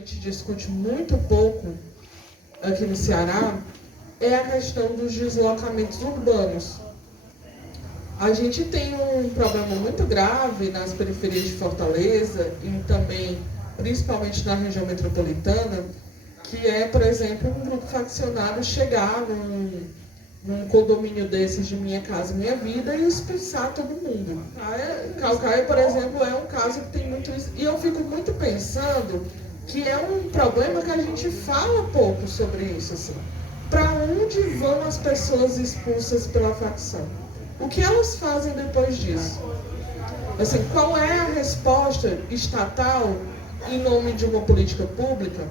gente discute muito pouco aqui no Ceará é a questão dos deslocamentos urbanos. A gente tem um problema muito grave nas periferias de Fortaleza e também, principalmente na região metropolitana, que é, por exemplo, um grupo faccionado chegar num condomínio desses de Minha Casa Minha Vida e expulsar todo mundo. Calcaia, por exemplo, é um caso que tem muito isso. E eu fico muito pensando que é um problema que a gente fala pouco sobre isso. Assim. Para onde vão as pessoas expulsas pela facção? O que elas fazem depois disso? Assim, qual é a resposta estatal em nome de uma política pública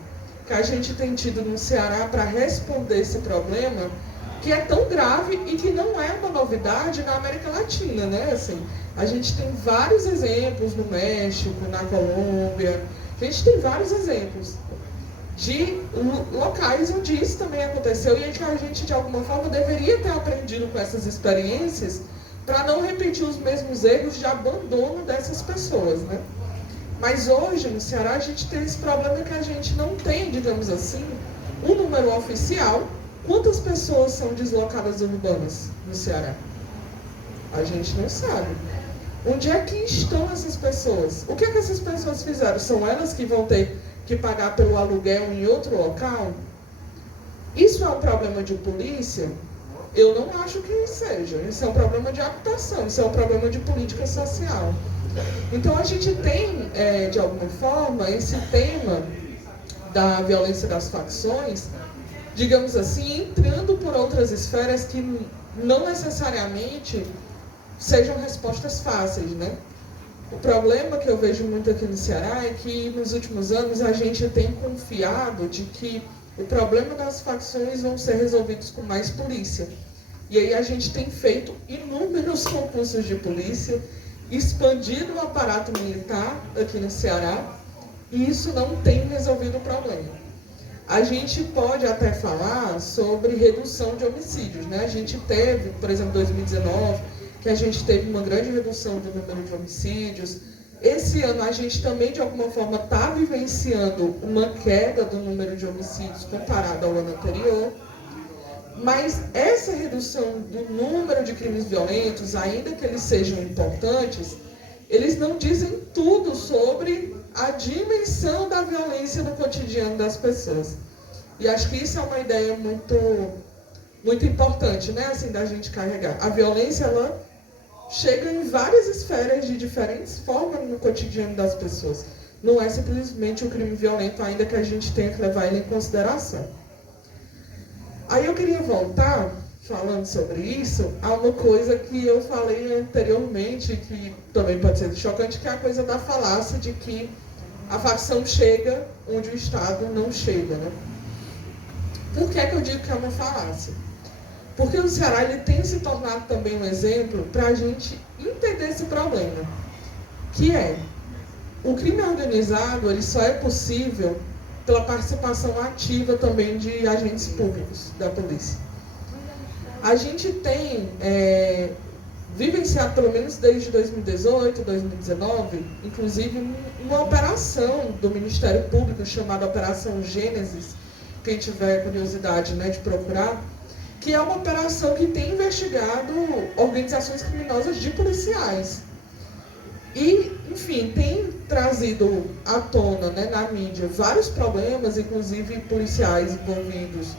que a gente tem tido no Ceará para responder esse problema que é tão grave e que não é uma novidade na América Latina, né? Assim, a gente tem vários exemplos no México, na Colômbia, a gente tem vários exemplos de locais onde isso também aconteceu e que a gente, de alguma forma, deveria ter aprendido com essas experiências para não repetir os mesmos erros de abandono dessas pessoas, né? Mas hoje, no Ceará, a gente tem esse problema que a gente não tem, digamos assim, um número oficial. Quantas pessoas são deslocadas urbanas no Ceará? A gente não sabe. Onde é que estão essas pessoas? O que é que essas pessoas fizeram? São elas que vão ter que pagar pelo aluguel em outro local? Isso é um problema de polícia? Eu não acho que seja. Isso é um problema de habitação, isso é um problema de política social. Então a gente tem, de alguma forma, esse tema da violência das facções, digamos assim, entrando por outras esferas que não necessariamente sejam respostas fáceis, né? O problema que eu vejo muito aqui no Ceará é que nos últimos anos a gente tem confiado de que o problema das facções vão ser resolvidos com mais polícia. E aí a gente tem feito inúmeros concursos de polícia, expandido o aparato militar aqui no Ceará, e isso não tem resolvido o problema. A gente pode até falar sobre redução de homicídios, né? A gente teve, por exemplo, em 2019, que a gente teve uma grande redução do número de homicídios. Esse ano a gente também, de alguma forma, está vivenciando uma queda do número de homicídios comparado ao ano anterior. Mas essa redução do número de crimes violentos, ainda que eles sejam importantes, eles não dizem tudo sobre a dimensão da violência no cotidiano das pessoas. E acho que isso é uma ideia muito importante, né, assim, da gente carregar. A violência, ela chega em várias esferas de diferentes formas no cotidiano das pessoas. Não é simplesmente um crime violento, ainda que a gente tenha que levar ele em consideração. Aí eu queria voltar, falando sobre isso, a uma coisa que eu falei anteriormente, que também pode ser chocante, que é a coisa da falácia de que a facção chega onde o Estado não chega, né? Por que é que eu digo que é uma falácia? Porque o Ceará ele tem se tornado também um exemplo para a gente entender esse problema, que é, o crime organizado ele só é possível pela participação ativa também de agentes públicos da polícia. A gente tem vivenciado, pelo menos desde 2018, 2019, inclusive uma operação do Ministério Público chamada Operação Gênesis, quem tiver curiosidade, né, de procurar, que é uma operação que tem investigado organizações criminosas de policiais. E, enfim, tem trazido à tona, né, na mídia vários problemas, inclusive policiais envolvidos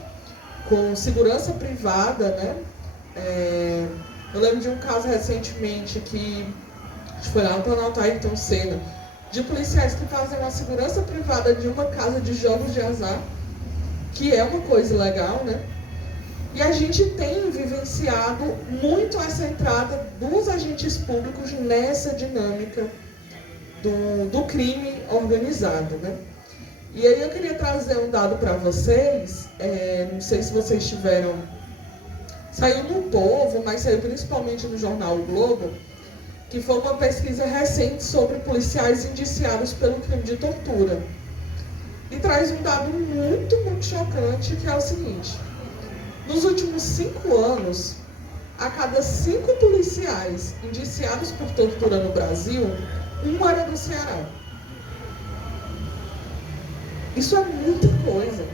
com segurança privada, né? Eu lembro de um caso recentemente que foi lá no Planalto Ayrton Senna, de policiais que fazem uma segurança privada de uma casa de jogos de azar, que é uma coisa legal, né? E a gente tem vivenciado muito essa entrada dos agentes públicos nessa dinâmica do crime organizado, né? E aí eu queria trazer um dado para vocês, não sei se vocês tiveram, saiu no Povo, mas saiu principalmente no jornal O Globo, que foi uma pesquisa recente sobre policiais indiciados pelo crime de tortura. E traz um dado muito chocante, que é o seguinte: nos últimos 5 anos, a cada 5 policiais indiciados por tortura no Brasil, um era do Ceará. Isso é muita coisa.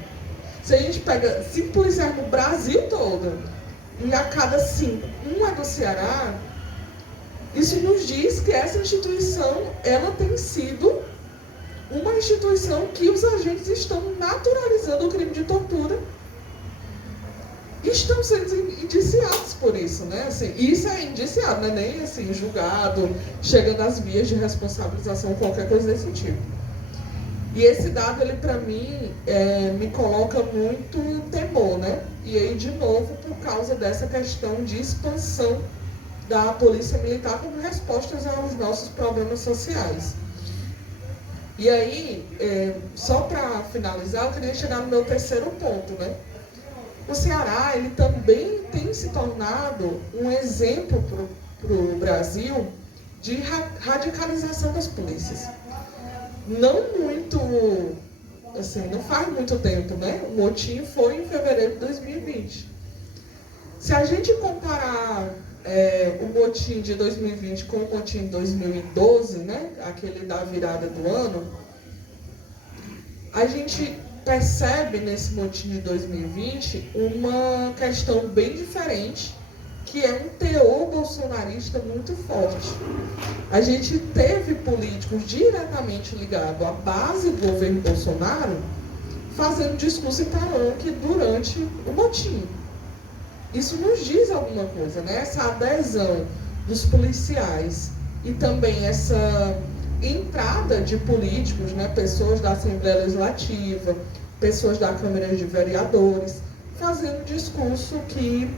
Se a gente pega 5 policiais no Brasil todo, e a cada 5, um é do Ceará, isso nos diz que essa instituição, ela tem sido uma instituição que os agentes estão naturalizando o crime de tortura e estão sendo indiciados por isso, né? Assim, isso é indiciado, não é nem assim, julgado, chegando às vias de responsabilização, qualquer coisa desse tipo. E esse dado, ele para mim, me coloca muito temor, né? E aí, de novo, por causa dessa questão de expansão da polícia militar como respostas aos nossos problemas sociais. E aí, só para finalizar, eu queria chegar no meu terceiro ponto, né? O Ceará, ele também tem se tornado um exemplo para o Brasil de radicalização das polícias. Não muito, assim, não faz muito tempo, né? O motim foi em fevereiro de 2020. Se a gente comparar o motim de 2020 com o motim de 2012, né? Aquele da virada do ano, a gente percebe nesse motim de 2020 uma questão bem diferente, que é um teor bolsonarista muito forte. A gente teve políticos diretamente ligados à base do governo Bolsonaro fazendo discurso em palanque durante o motim. Isso nos diz alguma coisa, né? Essa adesão dos policiais e também essa entrada de políticos, né? Pessoas da Assembleia Legislativa, pessoas da Câmara de Vereadores, fazendo discurso que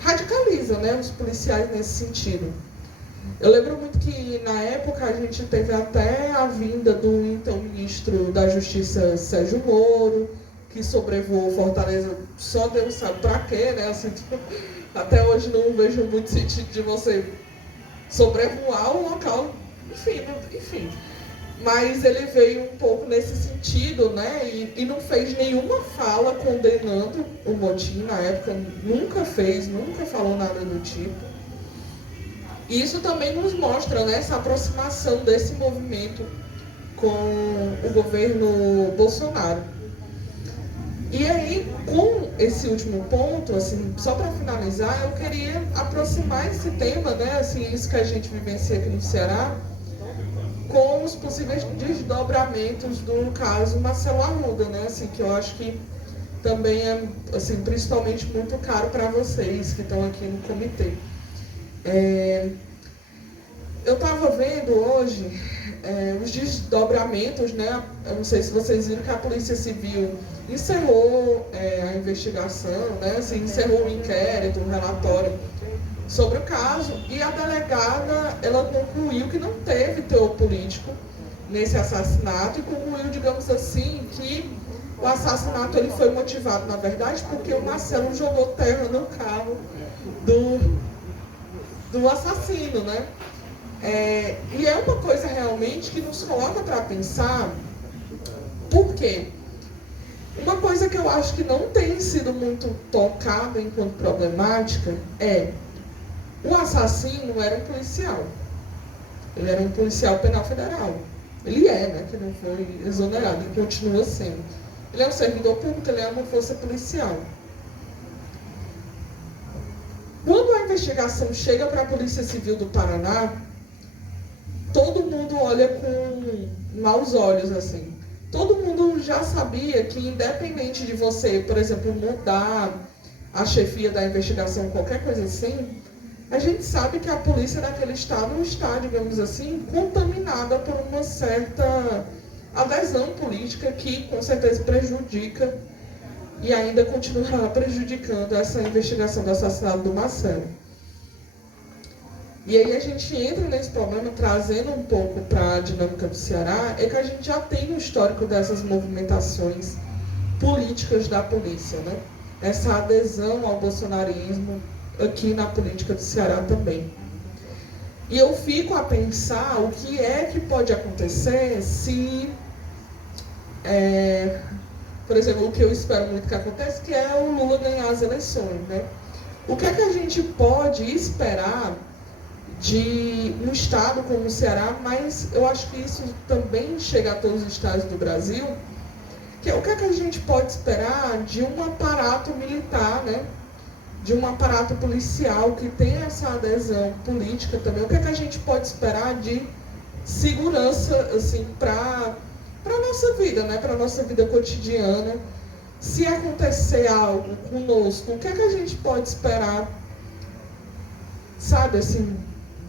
radicaliza, né, os policiais nesse sentido. Eu lembro muito que, na época, a gente teve até a vinda do então ministro da Justiça, Sérgio Moro, que sobrevoou Fortaleza, só Deus sabe pra quê, né? Assim, até hoje não vejo muito sentido de você sobrevoar um local, enfim. Mas ele veio um pouco nesse sentido, né? E não fez nenhuma fala condenando o motim na época, nunca falou nada do tipo. E isso também nos mostra, né, essa aproximação desse movimento com o governo Bolsonaro. E aí, com esse último ponto, assim, só para finalizar, eu queria aproximar esse tema, né, assim, isso que a gente vivencia aqui no Ceará, com os possíveis desdobramentos do caso Marcelo Arruda, né, assim, que eu acho que também é, assim, principalmente muito caro para vocês que estão aqui no comitê. Eu estava vendo hoje os desdobramentos, né? Eu não sei se vocês viram que a Polícia Civil encerrou a investigação, né? Assim, encerrou o inquérito, o relatório sobre o caso, e a delegada, ela concluiu que não teve teor político nesse assassinato e concluiu, digamos assim, que o assassinato ele foi motivado, na verdade, porque o Marcelo jogou terra no carro do assassino, né? E é uma coisa realmente que nos coloca para pensar. Por quê? Uma coisa que eu acho que não tem sido muito tocada enquanto problemática é: o assassino era um policial. Ele era um policial penal federal. Ele né? Que não foi exonerado, ele continua sendo. Ele é um servidor público, ele é uma força policial. Quando a investigação chega para a Polícia Civil do Paraná, todo mundo olha com maus olhos, assim. Todo mundo já sabia que, independente de você, por exemplo, mudar a chefia da investigação, qualquer coisa assim, a gente sabe que a polícia daquele estado está, digamos assim, contaminada por uma certa adesão política que, com certeza, prejudica e ainda continuará prejudicando essa investigação do assassinato do Marcelo. E aí a gente entra nesse problema, trazendo um pouco para a dinâmica do Ceará, é que a gente já tem um histórico dessas movimentações políticas da polícia, né? Essa adesão ao bolsonarismo aqui na política do Ceará também. E eu fico a pensar o que é que pode acontecer se, por exemplo, o que eu espero muito que aconteça, que é o Lula ganhar as eleições, né? O que é que a gente pode esperar de um estado como o Ceará, mas eu acho que isso também chega a todos os estados do Brasil, o que é que a gente pode esperar de um aparato militar, né? De um aparato policial que tem essa adesão política também? O que é que a gente pode esperar de segurança, assim, para a nossa vida, né? Para a nossa vida cotidiana? Se acontecer algo conosco, o que é que a gente pode esperar, sabe, assim,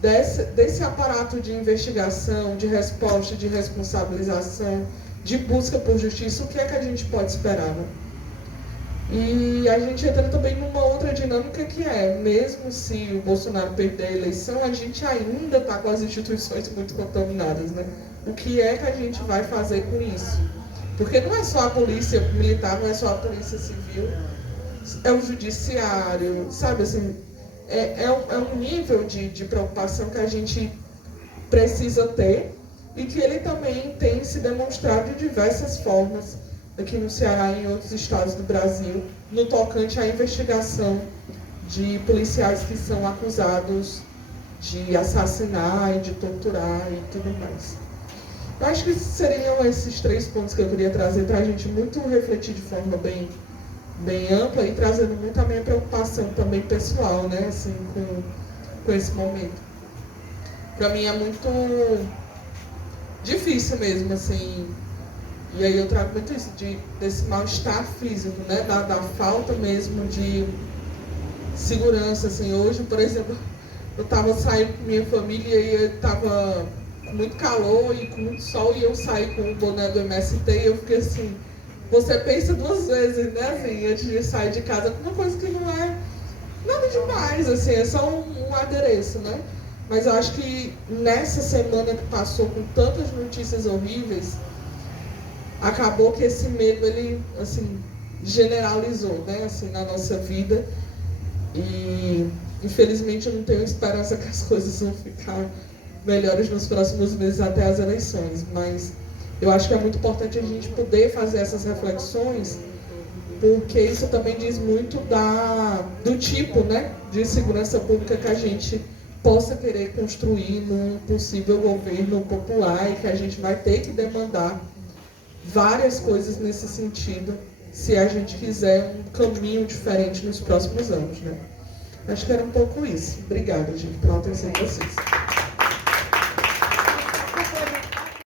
desse aparato de investigação, de resposta, de responsabilização, de busca por justiça? O que é que a gente pode esperar, né? E a gente entra também numa outra dinâmica que é, mesmo se o Bolsonaro perder a eleição, a gente ainda está com as instituições muito contaminadas, né? O que é que a gente vai fazer com isso? Porque não é só a polícia militar, não é só a polícia civil, é o judiciário, sabe, assim, é um nível de preocupação que a gente precisa ter e que ele também tem se demonstrado de diversas formas aqui no Ceará e em outros estados do Brasil, no tocante à investigação de policiais que são acusados de assassinar e de torturar e tudo mais. Eu acho que seriam esses 3 pontos que eu queria trazer para a gente muito refletir de forma bem ampla e trazendo muito a minha preocupação também pessoal, né, assim, com esse momento. Para mim é muito difícil mesmo, assim, e aí eu trago muito isso, desse mal-estar físico, né, da falta mesmo de segurança, assim. Hoje, por exemplo, eu estava saindo com minha família e eu estava com muito calor e com muito sol e eu saí com o boné do MST e eu fiquei assim, você pensa 2 vezes, né, assim, antes de sair de casa, com uma coisa que não é nada demais, assim, é só um adereço, né? Mas eu acho que nessa semana que passou com tantas notícias horríveis, acabou que esse medo, ele, assim, generalizou, né, assim, na nossa vida. E, infelizmente, eu não tenho esperança que as coisas vão ficar melhores nos próximos meses até as eleições. Mas eu acho que é muito importante a gente poder fazer essas reflexões, porque isso também diz muito do tipo, né, de segurança pública que a gente possa querer construir num possível governo popular e que a gente vai ter que demandar várias coisas nesse sentido se a gente quiser um caminho diferente nos próximos anos, né? Acho que era um pouco isso. Obrigada, gente, pela atenção de vocês.